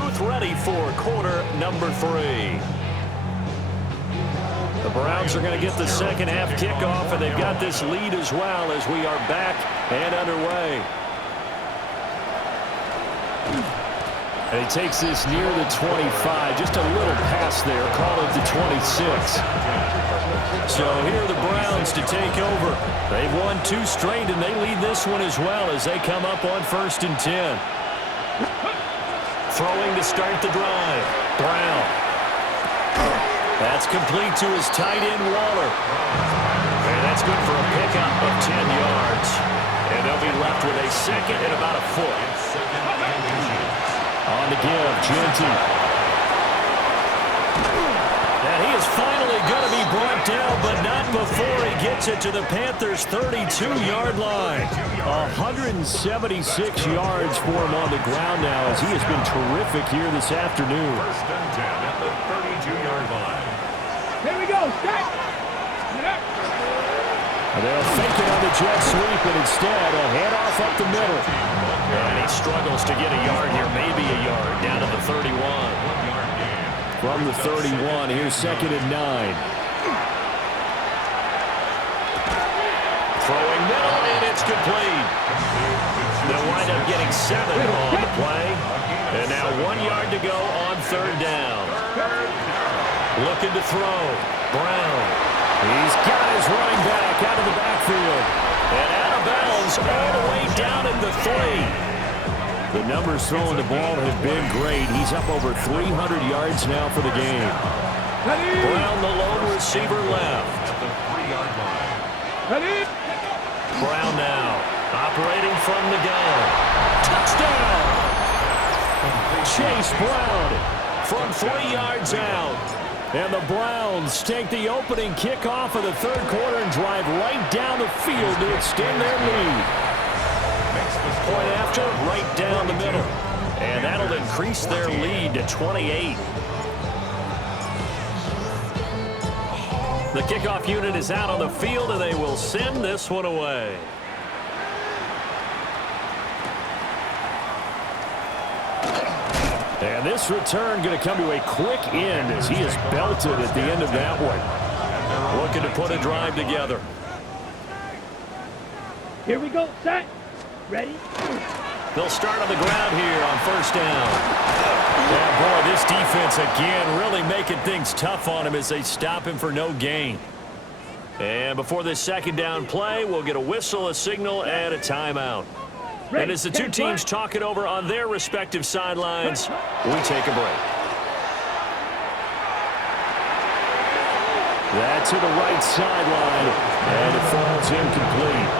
booth ready for quarter number 3. The Browns are going to get the second half kickoff, and they've got this lead as well as we are back and underway. And he takes this near the 25. Just a little pass there. Call it the 26. So here are the Browns to take over. They've won 2 straight, and they lead this one as well as they come up on 1st and 10. Throwing to start the drive. Brown. That's complete to his tight end, Waller. And that's good for a pickup of 10 yards. And they'll be left with a second and about a foot. On the give, Genty. And he is finally going to be brought down, but not before he gets it to the Panthers' 32-yard line. 176 yards for him on the ground now, as he has been terrific here this afternoon. 1st and 10 at the 32-yard line. Here we go, start. They'll fake it on the jet sweep, and instead a handoff up the middle. And he struggles to get a yard here, maybe a yard, down to the 31. From the 31, here's 2nd and 9. Throwing middle, and it's complete. They'll wind up getting 7 on the play. And now 1 yard to go on 3rd down. Looking to throw. Brown. He's got his running back out of the backfield. And out of bounds all the way down at the 3. The numbers throwing the ball have been great. He's up over 300 yards now for the game. Brown, the lone receiver, left. At the 3-yard line. Brown now operating from the gun. Touchdown! Chase Brown from 3 yards out. And the Browns take the opening kickoff of the 3rd quarter and drive right down the field to extend their lead. Point after, right down the middle. And that'll increase their lead to 28. The kickoff unit is out on the field, and they will send this one away. And this return going to come to a quick end as he is belted at the end of that one. Looking to put a drive together. Here we go, set, ready. They'll start on the ground here on 1st down. Yeah, boy, this defense again really making things tough on him as they stop him for no gain. And before this 2nd down play, we'll get a whistle, a signal, and a timeout. And as the 2 teams talk it over on their respective sidelines, we take a break. That's to the right sideline, and it falls incomplete.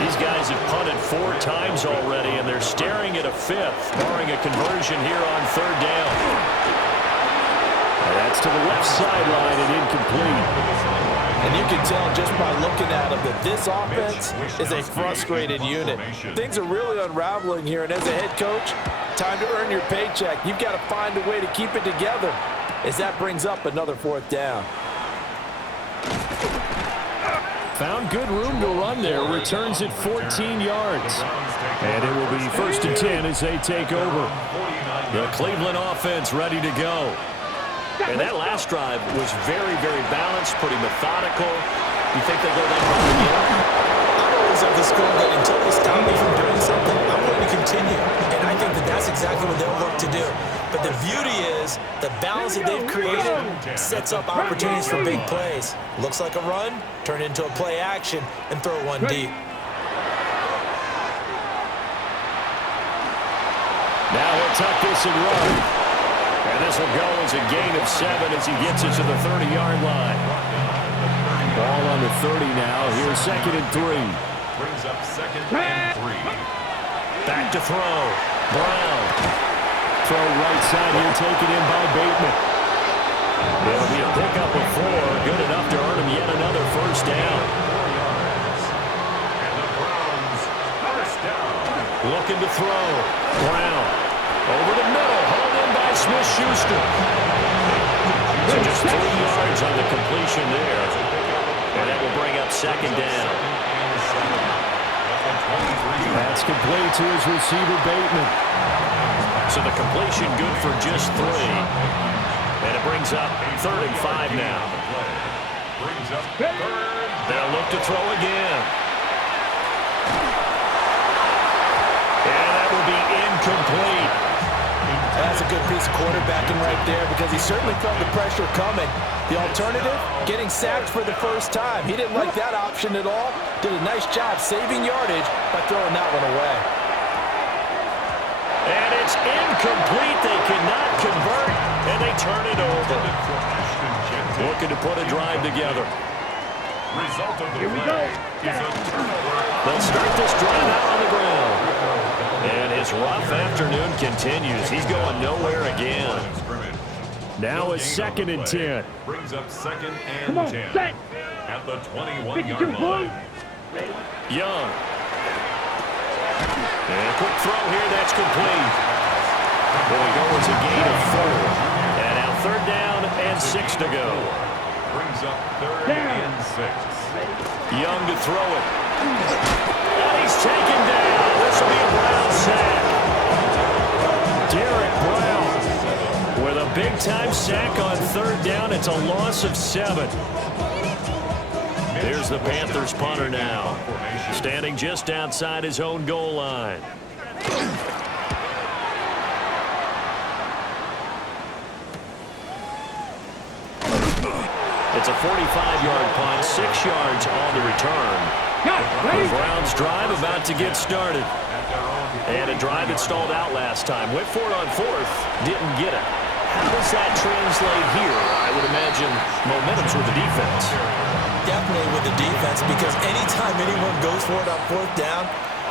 These guys have punted 4 times already, and they're staring at a 5th, barring a conversion here on 3rd down. And that's to the left sideline and incomplete. And you can tell just by looking at them that this offense is a frustrated unit. Things are really unraveling here, and as a head coach, time to earn your paycheck. You've got to find a way to keep it together as that brings up another 4th down. Found good room to run there. Returns at 14 yards. And it will be 1st and 10 as they take over. The Cleveland offense ready to go. And that last drive was very, very balanced, pretty methodical. You think they go that route again? I always have this goal that until they stop me from doing something, I'm going to continue. And I think that that's exactly what they'll look to do. But the beauty is the balance that they've created sets up opportunities for big plays. Looks like a run, turn it into a play action, and throw one deep. Now he'll tuck this and run. And this will go as a gain of 7 as he gets it to the 30-yard line. Ball on the 30 now. Here's 2nd and 3. Brings up 2nd and 3. Back to throw. Brown. Throw right side here, taken in by Bateman. It'll be a pickup of 4. Good enough to earn him yet another 1st down. 4 yards. And the Browns, 1st down. Looking to throw. Brown. Over the middle. Hauled in by Smith-Schuster. So just 3 yards on the completion there. And that will bring up 2nd down. That's complete to his receiver, Bateman. So the completion good for just 3. And it brings up 3rd and 5 now. They'll look to throw again. And that will be incomplete. That's a good piece of quarterbacking right there because he certainly felt the pressure coming. The alternative, getting sacked for the first time. He didn't like that option at all. Did a nice job saving yardage by throwing that one away. And it's incomplete. They cannot convert, and they turn it over. Looking to put a drive together. Here we go. They'll start this drive out on the ground. And his rough afternoon continues. He's going nowhere again. Now a 2nd and 10. Brings up 2nd and Come on, 10. set. At the 21-yard 52, boy. line. Young. And a quick throw here. That's complete. There we go. It's a gain of 4. And now 3rd down and 6 to go. Brings up 3rd and 6. Young to throw it. And he's taken down. This will be a Brown sack. Derek Brown with a big-time sack on 3rd down. It's a loss of 7. There's the Panthers punter now, standing just outside his own goal line. It's a 45-yard punt, 6 yards on the return. The Browns' drive about to get started. And a drive that stalled out last time. Went for it on 4th, didn't get it. How does that translate here? I would imagine momentum's with the defense. Definitely with the defense, because anytime anyone goes for it on 4th down,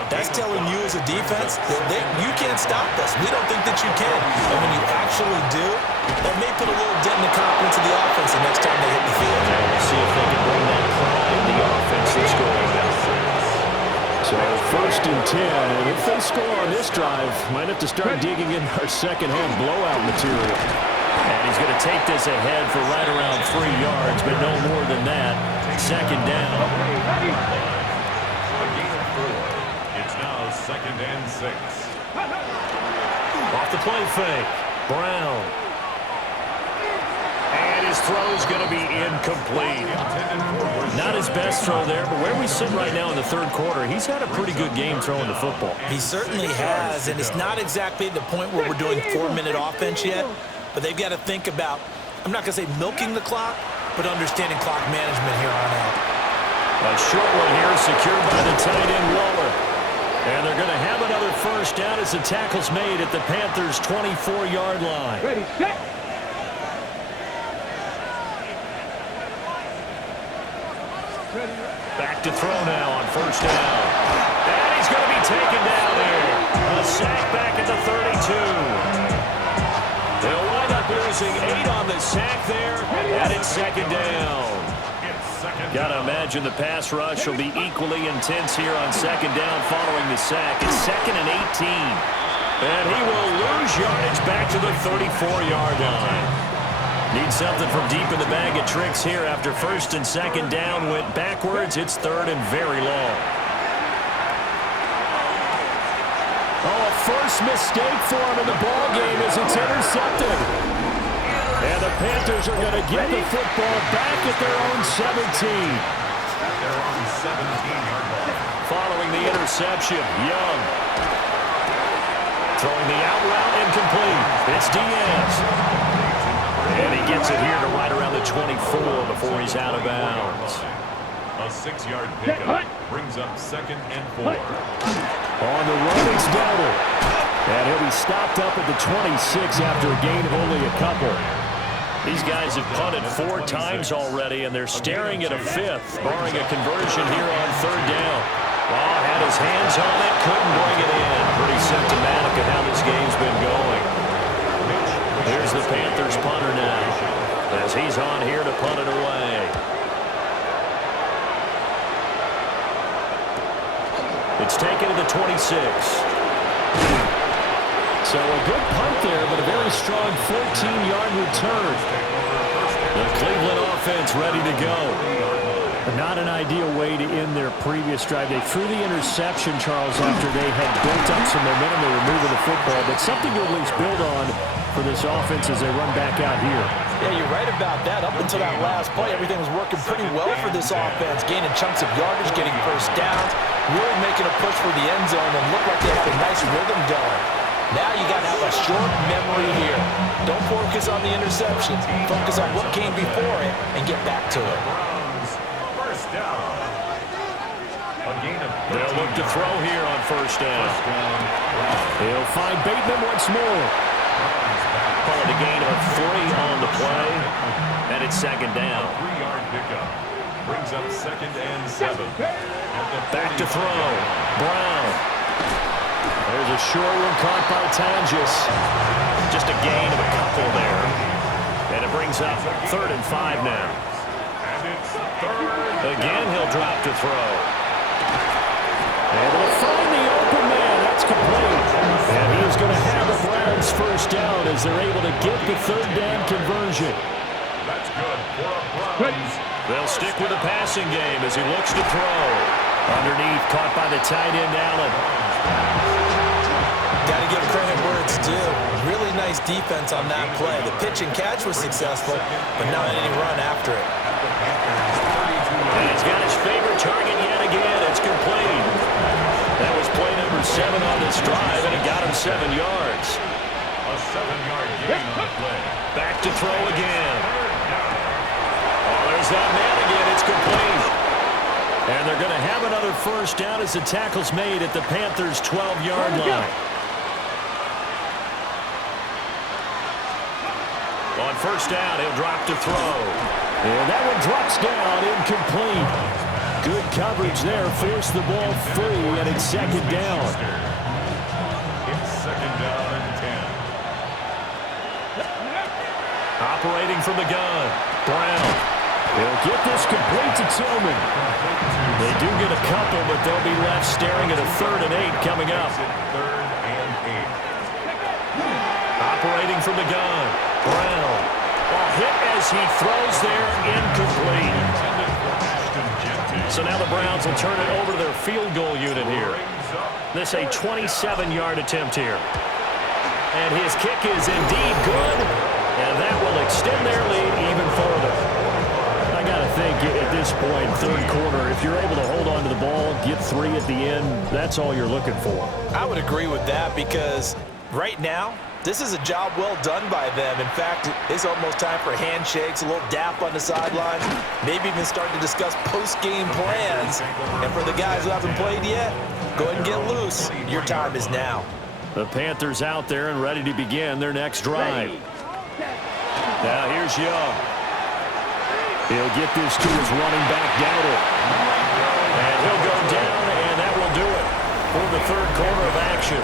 that's telling you as a defense that you can't stop us. We don't think that you can. And when you actually do, that may put a little dent in the confidence of the offense the next time they hit the field. And we'll see if they can bring that pride the offense this go around. So 1st and 10, and if they score on this drive, might have to start digging in our second-half blowout material. And he's going to take this ahead for right around 3 yards, but no more than that. 2nd down. A gain of 4. It's now 2nd and 6. Off the play fake. Brown. And his throw's going to be incomplete. Not his best throw there, but where we sit right now in the 3rd quarter, he's had a pretty good game throwing the football. He certainly has, and it's not exactly the point where we're doing 4-minute offense yet, but they've got to think about, I'm not going to say milking the clock, but understanding clock management here on out. A short one here secured by the tight end Waller. And they're going to have another 1st down as the tackle's made at the Panthers' 24-yard line. Ready, set. Back to throw now on 1st down. And he's going to be taken down here. A sack back at the 32. They'll wind up losing 8 on the sack there, and it's 2nd down. Got to imagine the pass rush will be equally intense here on 2nd down following the sack. It's 2nd and 18. And he will lose yardage back to the 34-yard line. Need something from deep in the bag of tricks here after 1st and 2nd down went backwards. It's 3rd and very long. Oh, a first mistake for him in the ball game as it's intercepted. And the Panthers are going to get the football back at their own 17. Following the interception, Young. Throwing the out route incomplete. It's Diaz. And he gets it here to right around the 24 before he's out of bounds. A 6-yard pickup brings up 2nd and 4. On the run, it's Dowdle. And he'll be stopped up at the 26 after a gain of only a couple. These guys have punted 4 times already, and they're staring at a 5th, barring a conversion here on 3rd down. Law had his hands on it, couldn't bring it in. Pretty symptomatic of how this game's been going. Here's the Panthers punter now, as he's on here to punt it away. It's taken to the 26. So a good punt there, but a very strong 14-yard return. The Cleveland offense ready to go. Not an ideal way to end their previous drive. They threw the interception, Charles, after they had built up some momentum. They were moving the football, but something to at least build on for this offense as they run back out here. Yeah, you're right about that. Up until that last play, everything was working pretty well for this offense, gaining chunks of yardage, getting first downs, really making a push for the end zone, and looked like they had a nice rhythm going. Now you got to have a short memory here. Don't focus on the interceptions. Focus on what came before it and get back to it. They'll look to throw here on first down. He'll find Bateman once more. Call it a gain of 3 on the play, and it's second down. 3-yard pickup brings up 2nd and 7. Back to throw. Brown. There's a short one caught by Tonjes. Just a gain of a couple there. And it brings up 3rd and 5 now. And it's 3rd. Again, he'll drop to throw. Able to find the open man. That's complete. And he is going to have the Browns first down as they're able to get the 3rd down conversion. That's good for a Browns. They'll stick with the passing game as he looks to throw. Underneath, caught by the tight end, Allen. Got to give credit where it's due. Really nice defense on that play. The pitch and catch was successful, but not any run after it. And he's got his favorite target yet again. It's complete. That was play number 7 on this drive, and it got him 7 yards. A 7-yard gain on the play. Back to throw again. Oh, there's that man again. It's complete. And they're going to have another first down as the tackle's made at the Panthers' 12-yard line. On first down, he'll drop to throw. And that one drops down, incomplete. Good coverage there, forced the ball free, and it's second down. It's 2nd down and 10. Operating from the gun, Brown. He'll get this complete to Tillman. They do get a couple, but they'll be left staring at a 3rd and 8 coming up. 3rd and 8. Operating from the gun, Brown. Ball hit as he throws there, incomplete. So now the Browns will turn it over to their field goal unit here. This a 27-yard attempt here. And his kick is indeed good, and that will extend their lead even further. I got to think at this point, 3rd quarter, if you're able to hold on to the ball, get 3 at the end, that's all you're looking for. I would agree with that because right now, this is a job well done by them. In fact, it's almost time for handshakes, a little dap on the sideline, maybe even start to discuss post-game plans. And for the guys who haven't played yet, go ahead and get loose. Your time is now. The Panthers out there and ready to begin their next drive. Now here's Young. He'll get this to his running back, Dowdle. And he'll go down, and that will do it for the 3rd quarter of action.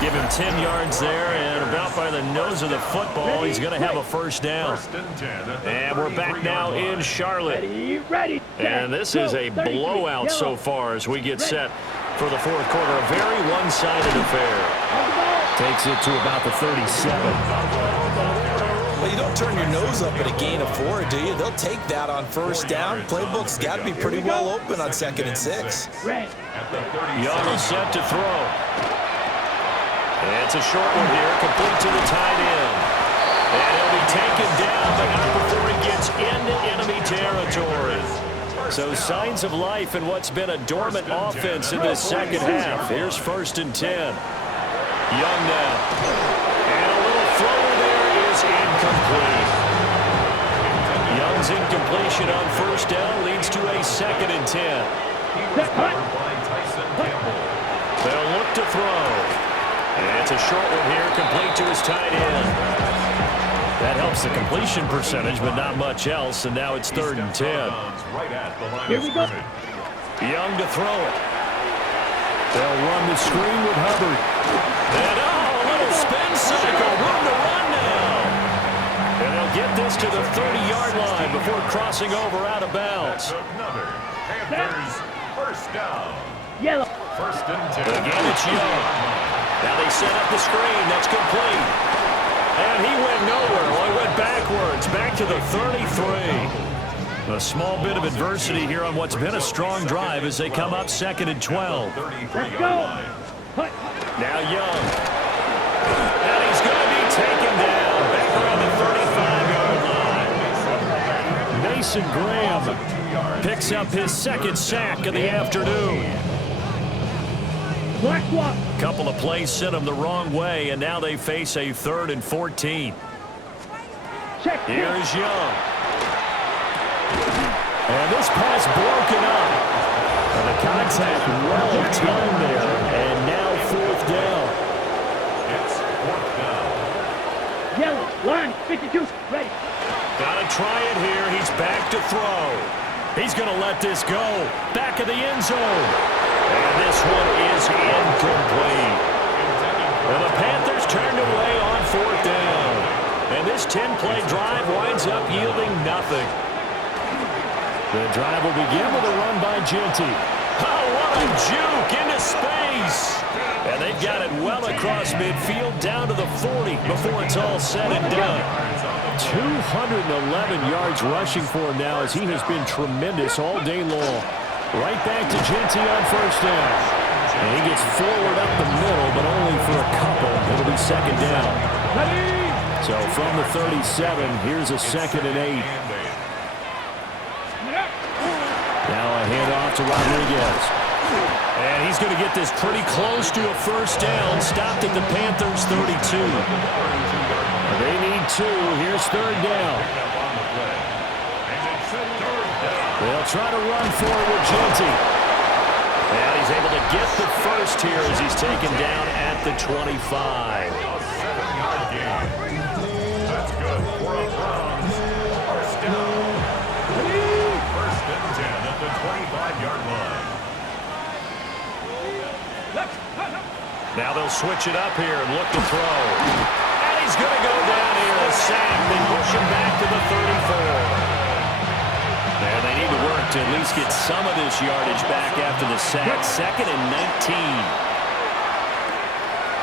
Give him 10 yards there, and about by the nose of the football, he's going to have a first down. And we're back now in Charlotte. And this is a blowout so far as we get set for the 4th quarter. A very one-sided affair. Takes it to about the 37. Well, you don't turn your nose up at a gain of 4, do you? They'll take that on first down. Playbook's got to be pretty well open on 2nd and 6. Young is set to throw. It's a short one here, complete to the tight end. And he'll be taken down, but not before he gets into enemy territory. So signs of life in what's been a dormant offense in this second half. Here's 1st and 10. Young now. And a little floater there is incomplete. Young's incompletion on first down leads to a 2nd and 10. They'll look to throw. And it's a short one here, complete to his tight end. That helps the completion percentage, but not much else, and now it's 3rd and 10. Here we go. Young to throw it. They'll run the screen with Hubbard. And a little spin cycle, room to run now. And they'll get this to the 30-yard line before crossing over out of bounds. Another Panthers first down. Yellow. 1st and 10. Again, it's Young. Now they set up the screen. That's complete. And he went nowhere. Well, he went backwards. Back to the 33. A small bit of adversity here on what's been a strong drive as they come up 2nd and 12. Let's go. Now Young. And he's going to be taken down back around the 35-yard line. Mason Graham picks up his 2nd sack of the afternoon. Black walk. Couple of plays sent them the wrong way, and now they face a 3rd and 14. Check. Here's Young. And this pass broken up. And the contact well timed there. And now 4th down. It's 4th down. Yellow. Line. 52. Ready. Gotta try it here. He's back to throw. He's going to let this go. Back of the end zone. And this one is incomplete. And the Panthers turned away on 4th down. And this 10-play drive winds up yielding nothing. The drive will begin with a run by Genty. Oh, what a juke into space. And they've got it well across midfield down to the 40 before it's all said and done. 211 yards rushing for him now as he has been tremendous all day long. Right back to Genty on 1st down. And he gets forward up the middle, but only for a couple. It'll be 2nd down. So from the 37, here's a 2nd and 8. Now a handoff to Rodriguez. And he's going to get this pretty close to a 1st down. Stopped at the Panthers' 32. They need 2. Here's 3rd down. They'll try to run forward with Genty. And he's able to get the 1st here as he's taken down at the 25. Seven-yard gain. That's good for a Browns. 1st down. 1st and 10 at the 25-yard line. Now they'll switch it up here and look to throw. And he's going to go down here. A sack. They push him back to the 34. And they need to work to at least get some of this yardage back after the sack. 2nd and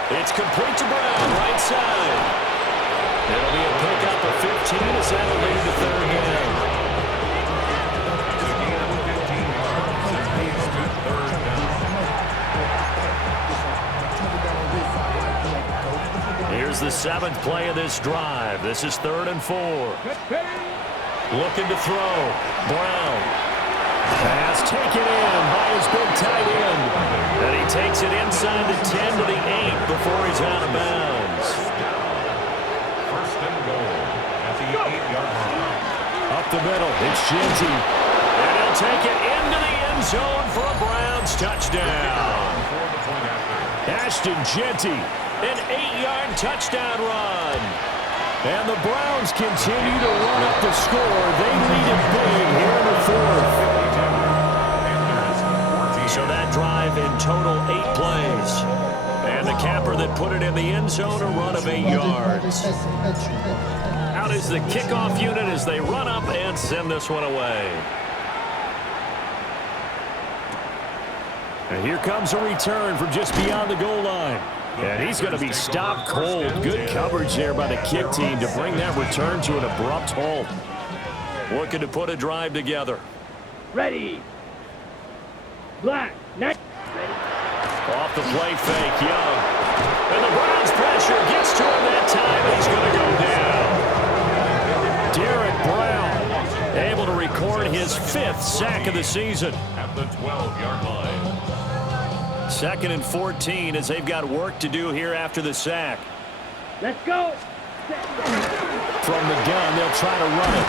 19. It's complete to Brown, right side. It'll be a pickup of 15 as that'll lead to 3rd down. It's a gain of 15 yards. It leads to 3rd down. Here's the 7th play of this drive. This is 3rd and 4. Looking to throw. Brown. Pass taken in by his big tight end. And he takes it inside the 10 to the 8 before he's out of bounds. 1st and goal at the 8-yard line. Up the middle. It's Genty. And he'll take it into the end zone for a Browns touchdown. For the point after. Ashton Genty. An 8-yard touchdown run. And the Browns continue to run up the score. They lead it big here in the 4th. So that drive in total 8 plays. And the capper that put it in the end zone, a run of 8 yards. Out is the kickoff unit as they run up and send this one away. And here comes a return from just beyond the goal line. And he's going to be stopped cold. Good coverage there by the kick team to bring that return to an abrupt halt. Looking to put a drive together. Ready. Black. Next. Off the play fake, Young. And the Browns pressure gets to him that time. He's going to go down. Derek Brown able to record his 5th sack of the season. At the 12-yard line. 2nd and 14 as they've got work to do here after the sack. Let's go. From the gun, they'll try to run it.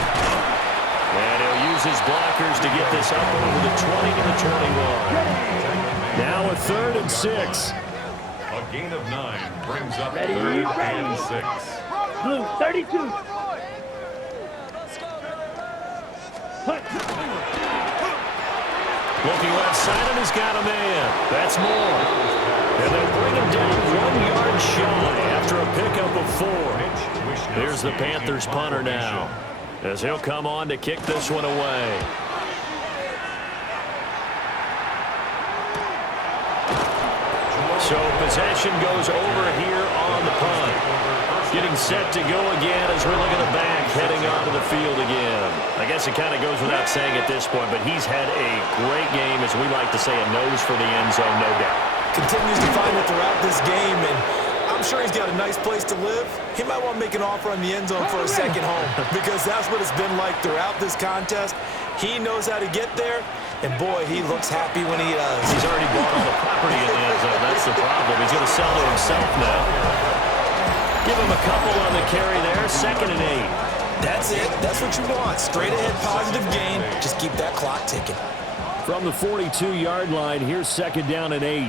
And he'll use his blockers to get this up over the 20 to the 21. Now a 3rd and 6. A gain of 9 brings up Ready, 3rd ready. and 6. Blue. 32. Hut. Looking left side, and he's got a man. That's more. And they'll bring him down 1 yard shy after a pickup of 4. Here's the Panthers punter now, as he'll come on to kick this one away. So possession goes over here on the punt. Getting set to go again as we look at the back heading onto the field again. I guess it kind of goes without saying at this point, but he's had a great game, as we like to say, a nose for the end zone, no doubt. Continues to find it throughout this game, and I'm sure he's got a nice place to live. He might want to make an offer on the end zone for a second home, because that's what it's been like throughout this contest. He knows how to get there, and boy, he looks happy when he does. He's already bought all the property in the end zone. That's the problem. He's going to sell to himself now. Give him a couple on the carry there, 2nd and 8. That's it. That's what you want. Straight ahead positive gain. Just keep that clock ticking. From the 42-yard line, here's 2nd down and 8.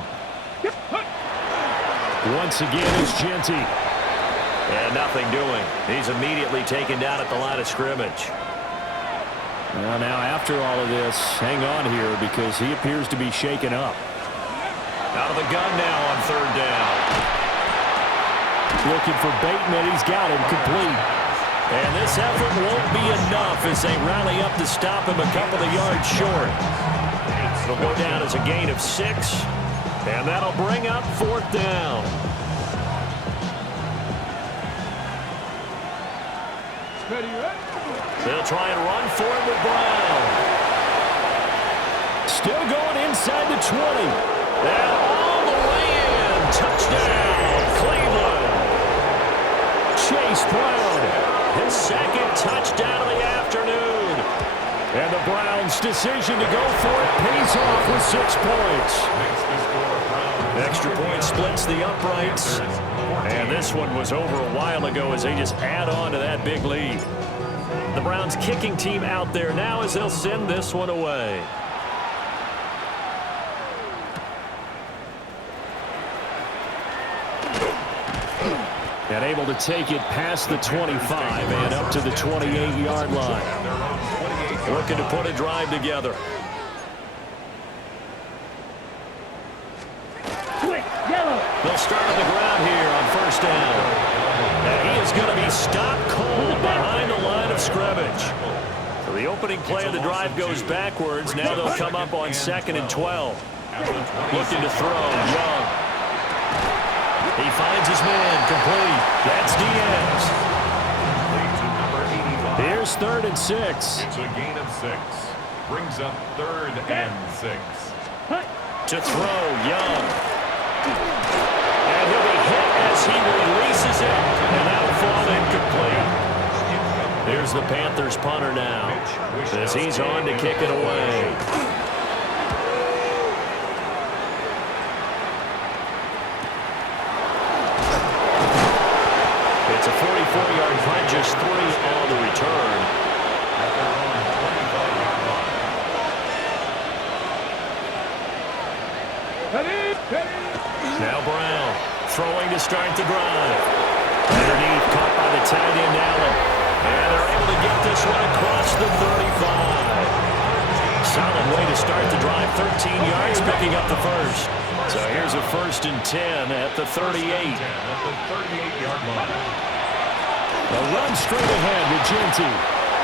Once again, it's Genty. And nothing doing. He's immediately taken down at the line of scrimmage. Well, now after all of this, hang on here because he appears to be shaken up. Out of the gun now on 3rd down. Looking for Bateman. He's got him complete. And this effort won't be enough as they rally up to stop him a couple of yards short. It'll go down as a gain of 6. And that'll bring up 4th down. They'll try and run for it with Brown. Still going inside the 20. And all the way in. Touchdown, Cleveland. Chase Brown, his 2nd touchdown of the afternoon. And the Browns' decision to go for it pays off with 6 points. Extra point splits the uprights. And this one was over a while ago as they just add on to that big lead. The Browns kicking team out there now as they'll send this one away. And able to take it past the 25 and up to the 28-yard line. Looking to put a drive together. They'll start on the ground here on 1st down. And he is going to be stopped cold behind the line of scrimmage. So the opening play of the drive goes backwards. Now they'll come up on 2nd and 12. Looking to throw. Young. He finds his man complete. That's Diaz. Here's 3rd and 6. It's a gain of 6. Brings up 3rd and 6. To throw, Young. And he'll be hit as he releases it. And that'll fall incomplete. Here's the Panthers punter now as he's on to kick it away. It's a 44-yard punt, just 3 on the return. Now Brown throwing to start the drive. Underneath, caught by the tight end Allen. And they're able to get this one across the 35. Solid way to start the drive, 13 yards, picking up the first. So here's a 1st and 10 at the 38. A run straight ahead with Genty.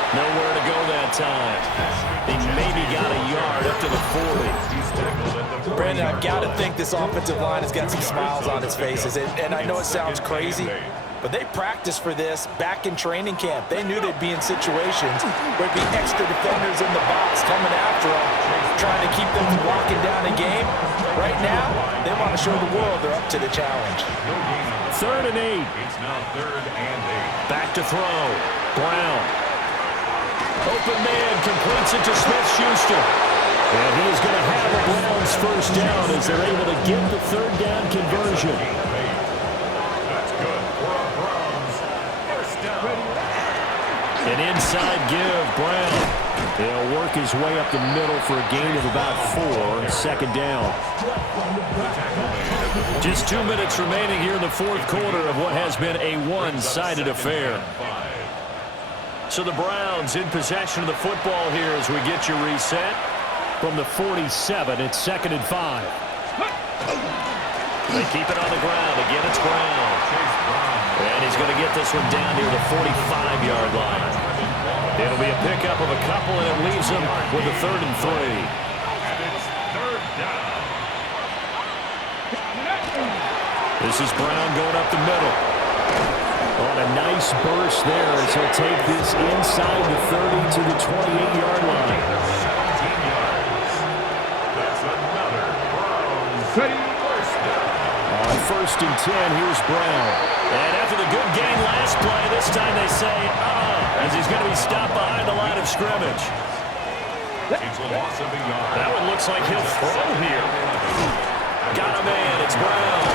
Nowhere to go that time. He maybe got a yard up to the 40. Brandon, I've got to think this offensive line has got some smiles on its faces. And I know it sounds crazy, but they practiced for this back in training camp. They knew they'd be in situations where there'd be extra defenders in the box coming after them, trying to keep them from locking down a game. Right now, they want to show the world they're up to the challenge. 3rd and 8. It's now 3rd and 8. Back to throw. Brown. Open man completes it to Smith-Schuster. And he is going to have a Browns 1st down as they're able to get the 3rd down conversion. That's good for a Browns 1st down. An inside give, Brown. He'll work his way up the middle for a gain of about 4. 2nd down. Just 2 minutes remaining here in the 4th quarter of what has been a one-sided affair. So the Browns in possession of the football here as we get you reset. From the 47, it's 2nd and 5. They keep it on the ground. Again, it's Brown. And he's going to get this one down near the 45-yard line. It'll be a pickup of a couple, and it leaves him with a 3rd and 3. And it's 3rd down. This is Brown going up the middle. On a nice burst there as he'll take this inside the 30 to the 28-yard line. 17 yards. That's another Browns first down. On 1st and 10, here's Brown. And after the good gain last play, this time they say, as he's going to be stopped behind the line of scrimmage. It's a loss of a yard. That one looks like he'll throw here. Got a man, it's Brown.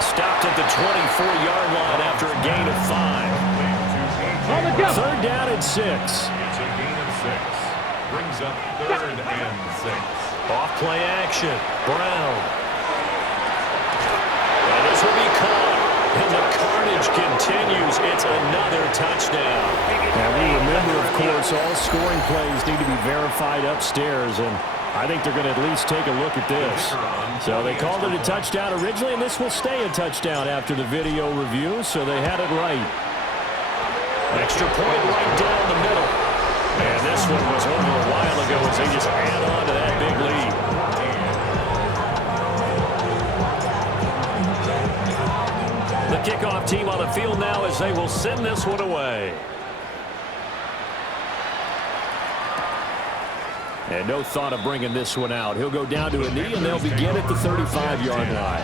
Stopped at the 24-yard line after a gain of 5. 3rd down and 6. It's a gain of 6. Brings up 3rd and 6. Off play action. Brown. And this will be caught. And the carnage continues. It's another touchdown. And we remember, of course, all scoring plays need to be verified upstairs. And I think they're going to at least take a look at this. So they called it a touchdown originally, and this will stay a touchdown after the video review, so they had it right. Extra point right down the middle. And this one was over a while ago as they just add on to that big lead. The kickoff team on the field now as they will send this one away. And no thought of bringing this one out. He'll go down to a knee, and they'll begin at the 35-yard line.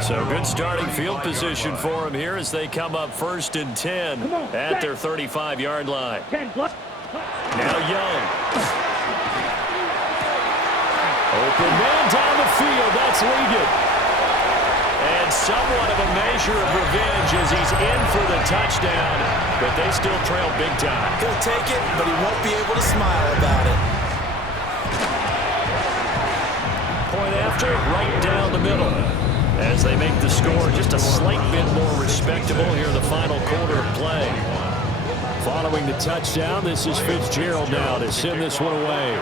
So good starting field position for him here as they come up 1st and 10 at their 35-yard line. Now Young. Open man down the field. That's Ligon. And somewhat of a measure of revenge as he's in for the touchdown, but they still trail big time. He'll take it, but he won't be able to smile about it. Point after, right down the middle. As they make the score just a slight bit more respectable here in the final quarter of play. Following the touchdown, this is Fitzgerald now to send this one away.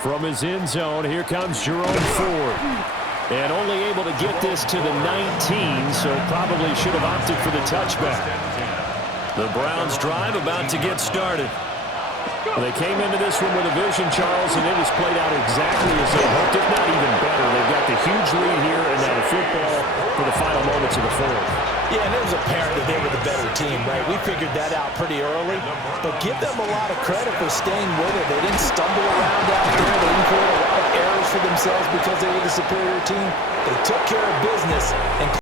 From his end zone, here comes Jerome Ford. And only able to get this to the 19, so probably should have opted for the touchback. The Browns drive about to get started. They came into this one with a vision, Charles, and it has played out exactly as they hoped, if not even better. They've got the huge lead here and now the football for the final moments of the 4th. Yeah, and it was apparent that they were the better team, right? We figured that out pretty early, but give them a lot of credit for staying with it. They didn't stumble around out there. They didn't create a lot of errors for themselves because they were the superior team. They took care of business and